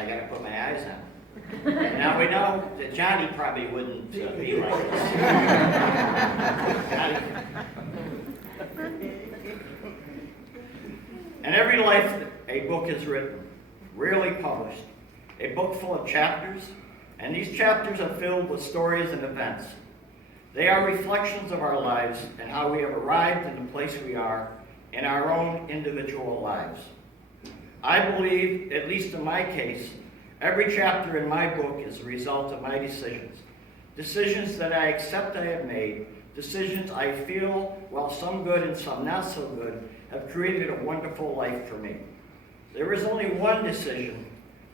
I got to put my eyes on. And now we know that Johnny probably wouldn't be like this. Johnny. In every life, a book is written, rarely published. A book full of chapters, and these chapters are filled with stories and events. They are reflections of our lives and how we have arrived in the place we are in our own individual lives. I believe, at least in my case, every chapter in my book is a result of my decisions. Decisions that I accept I have made, decisions I feel, while some good and some not so good, have created a wonderful life for me. There is only one decision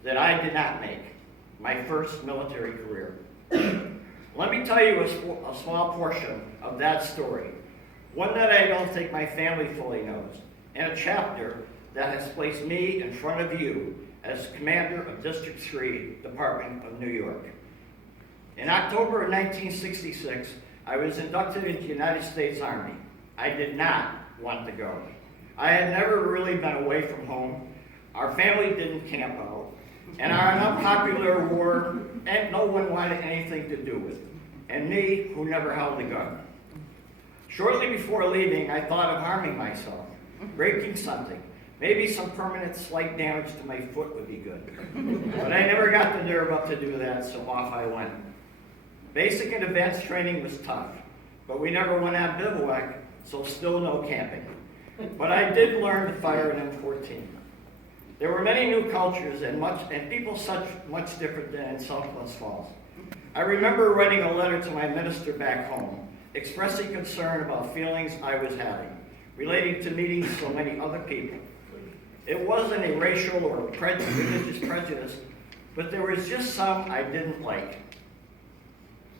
that I did not make, my first military career. Let me tell you a small portion of that story, one that I don't think my family fully knows, and a chapter that has placed me in front of you as commander of District 3, Department of New York. In October of 1966, I was inducted into the United States Army. I did not want to go. I had never really been away from home. Our family didn't camp out, and our unpopular war, and no one wanted anything to do with it, and me, who never held a gun. Shortly before leaving, I thought of harming myself, breaking something. Maybe some permanent slight damage to my foot would be good. But I never got the nerve up to do that, so off I went. Basic and advanced training was tough, but we never went on bivouac, so still no camping. But I did learn to fire an M14. There were many new cultures and people much different than in Southwest Falls. I remember writing a letter to my minister back home, expressing concern about feelings I was having, relating to meeting so many other people. It wasn't a racial or religious prejudice, but there was just some I didn't like.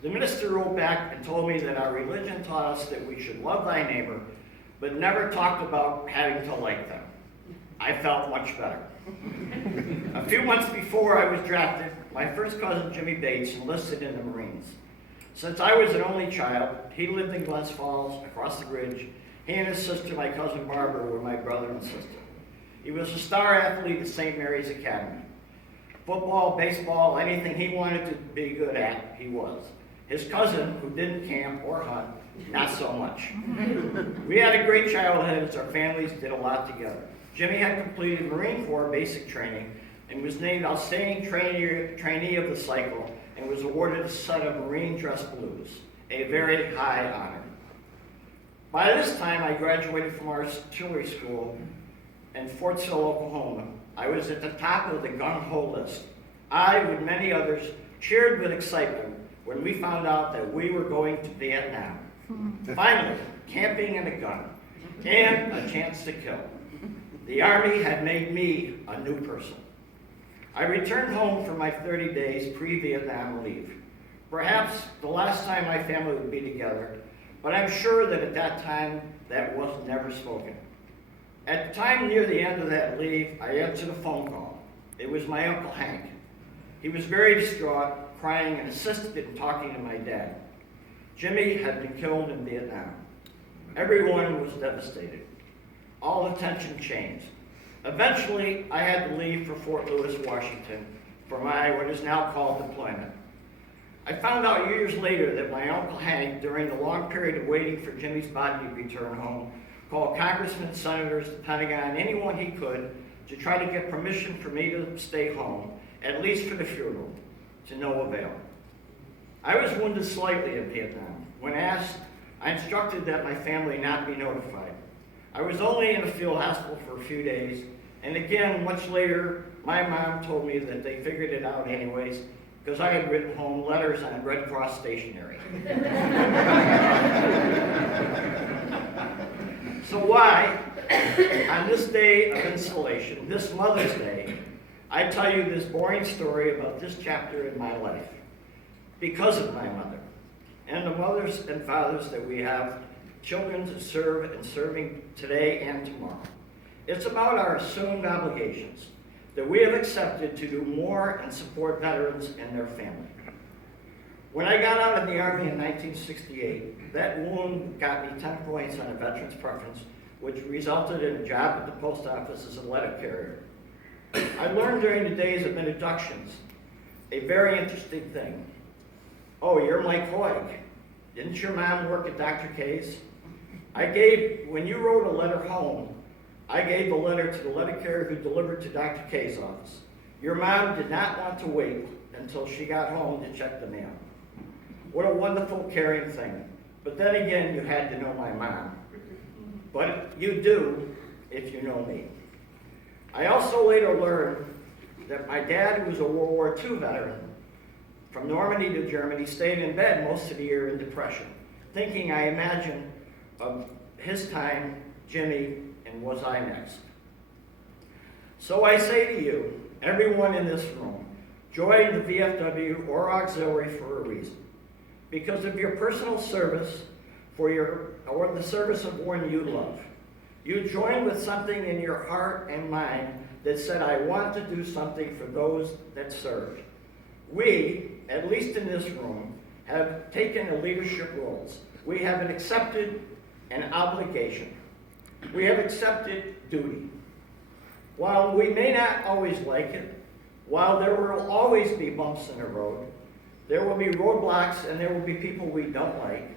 The minister wrote back and told me that our religion taught us that we should love thy neighbor, but never talked about having to like them. I felt much better. A few months before I was drafted, my first cousin Jimmy Bates enlisted in the Marines. Since I was an only child, he lived in Glens Falls, across the bridge. He and his sister, my cousin Barbara, were my brother and sister. He was a star athlete at St. Mary's Academy. Football, baseball, anything he wanted to be good at, he was. His cousin, who didn't camp or hunt, not so much. We had a great childhood as our families did a lot together. Jimmy had completed Marine Corps basic training and was named Outstanding Trainee of the Cycle and was awarded a set of Marine Dress Blues, a very high honor. By this time, I graduated from our artillery school in Fort Sill, Oklahoma. I was at the top of the gung-ho list. I, with many others, cheered with excitement when we found out that we were going to Vietnam. Finally, camping and a gun, and a chance to kill. The Army had made me a new person. I returned home for my 30 days pre-Vietnam leave. Perhaps the last time my family would be together, but I'm sure that at that time, that was never spoken. At the time near the end of that leave, I answered a phone call. It was my Uncle Hank. He was very distraught, crying and insisted in talking to my dad. Jimmy had been killed in Vietnam. Everyone was devastated. All attention changed. Eventually, I had to leave for Fort Lewis, Washington, for my what is now called deployment. I found out years later that my Uncle Hank, during the long period of waiting for Jimmy's body to return home, called congressmen, senators, the Pentagon, anyone he could, to try to get permission for me to stay home, at least for the funeral, to no avail. I was wounded slightly in Vietnam. When asked, I instructed that my family not be notified. I was only in a field hospital for a few days, and again, much later, my mom told me that they figured it out anyways, because I had written home letters on Red Cross stationery. So why, on this day of installation, this Mother's Day, I tell you this boring story about this chapter in my life? Because of my mother, and the mothers and fathers that we have, children to serve and serving today and tomorrow. It's about our assumed obligations that we have accepted to do more and support veterans and their family. When I got out of the Army in 1968, that wound got me 10 points on a veteran's preference, which resulted in a job at the post office as a letter carrier. I learned during the days of introductions a very interesting thing. Oh, you're Mike Hoag. Didn't your mom work at Dr. K's? When you wrote a letter home, I gave the letter to the letter carrier who delivered to Dr. K's office. Your mom did not want to wait until she got home to check the mail. What a wonderful, caring thing. But then again, you had to know my mom. But you do if you know me. I also later learned that my dad, who was a World War II veteran, from Normandy to Germany, stayed in bed most of the year in depression, thinking, I imagine, of his time, Jimmy, and was I next? So I say to you, everyone in this room, join the VFW or auxiliary for a reason. Because of your personal service or the service of one you love. You joined with something in your heart and mind that said, I want to do something for those that served. We, at least in this room, have taken the leadership roles. We have accepted an obligation. We have accepted duty. While we may not always like it, while there will always be bumps in the road, there will be roadblocks and there will be people we don't like,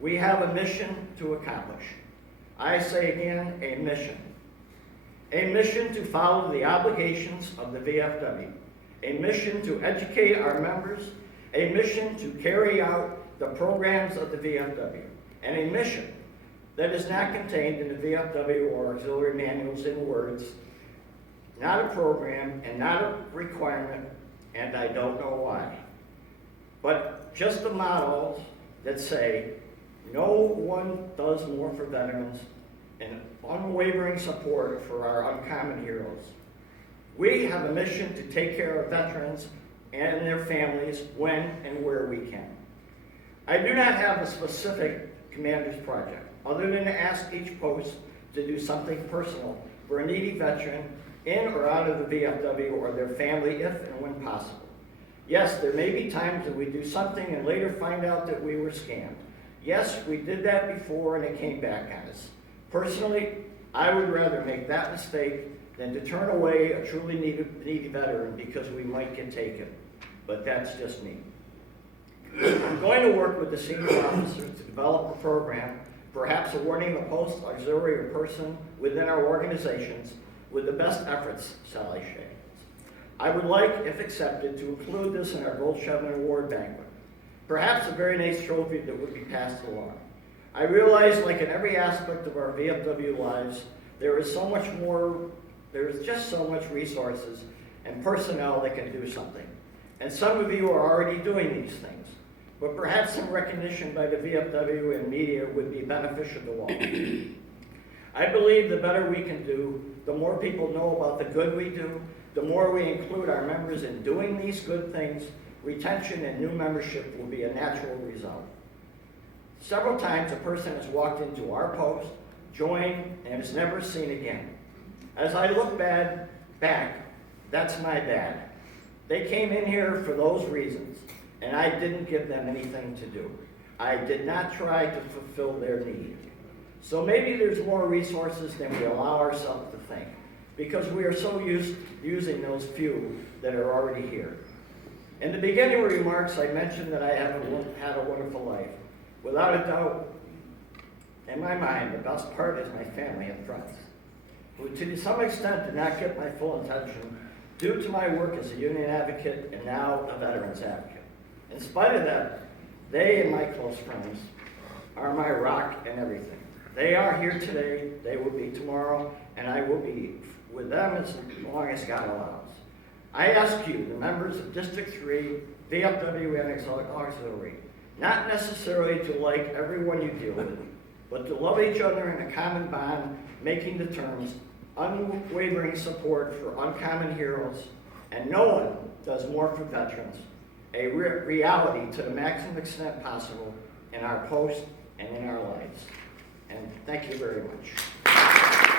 we have a mission to accomplish. I say again, a mission. A mission to follow the obligations of the VFW. A mission to educate our members. A mission to carry out the programs of the VFW. And a mission that is not contained in the VFW or auxiliary manuals in words, not a program and not a requirement, and I don't know why. But just the models that say, no one does more for veterans and unwavering support for our uncommon heroes. We have a mission to take care of veterans and their families when and where we can. I do not have a specific commander's project, other than to ask each post to do something personal for a needy veteran in or out of the VFW or their family if and when possible. Yes, there may be times that we do something and later find out that we were scammed. Yes, we did that before and it came back on us. Personally, I would rather make that mistake than to turn away a truly needy veteran because we might get taken. But that's just me. I'm going to work with the senior officers to develop a program, perhaps awarding a post auxiliary or person within our organizations with the best efforts, shall I say. I would like, if accepted, to include this in our Gold Chevron Award banquet. Perhaps a very nice trophy that would be passed along. I realize, like in every aspect of our VFW lives, there is just so much resources and personnel that can do something. And some of you are already doing these things. But perhaps some recognition by the VFW and media would be beneficial to all. I believe the better we can do, the more people know about the good we do, the more we include our members in doing these good things, retention and new membership will be a natural result. Several times a person has walked into our post, joined, and is never seen again. As I look back, that's my bad. They came in here for those reasons, and I didn't give them anything to do. I did not try to fulfill their need. So maybe there's more resources than we allow ourselves to think, because we are so used to using those few that are already here. In the beginning remarks, I mentioned that I have had a wonderful life. Without a doubt, in my mind, the best part is my family and friends, who to some extent did not get my full attention due to my work as a union advocate and now a veterans advocate. In spite of that, they and my close friends are my rock and everything. They are here today, they will be tomorrow, and I will be with them as long as God allows. I ask you, the members of District 3, VFW and Auxiliary, not necessarily to like everyone you deal with, but to love each other in a common bond, making the terms unwavering support for uncommon heroes, and no one does more for veterans, a reality to the maximum extent possible in our post and in our lives. And thank you very much.